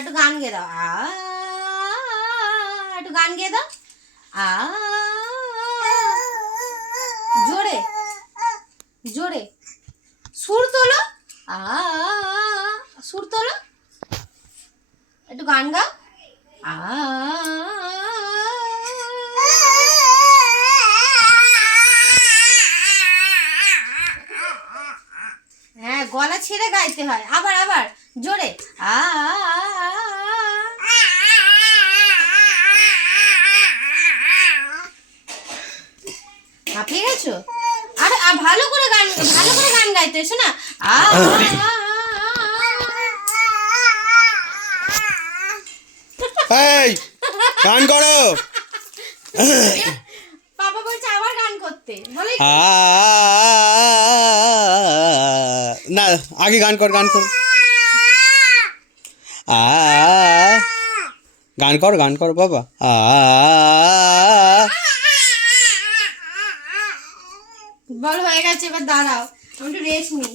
একটু গান গেয়ে দাও। একটু গান গেয়ে দাও। জোরে জোরে সুর তোলো। সুর তোলো, একটু গান গাও। হ্যাঁ, গলা ছেড়ে গাইতে হয়। আবার আবার জোরে। হাঁপিয়ে গেছো? আরে ভালো করে গান গাইতে এসো না। এই গান করো। পাপা বলছে আবার গান করতে, বলে না আগে গান কর গান কর গান কর বাবা। বল হয়ে গেছে, এবার দাঁড়াও, আমি একটু রেস্ট নিই।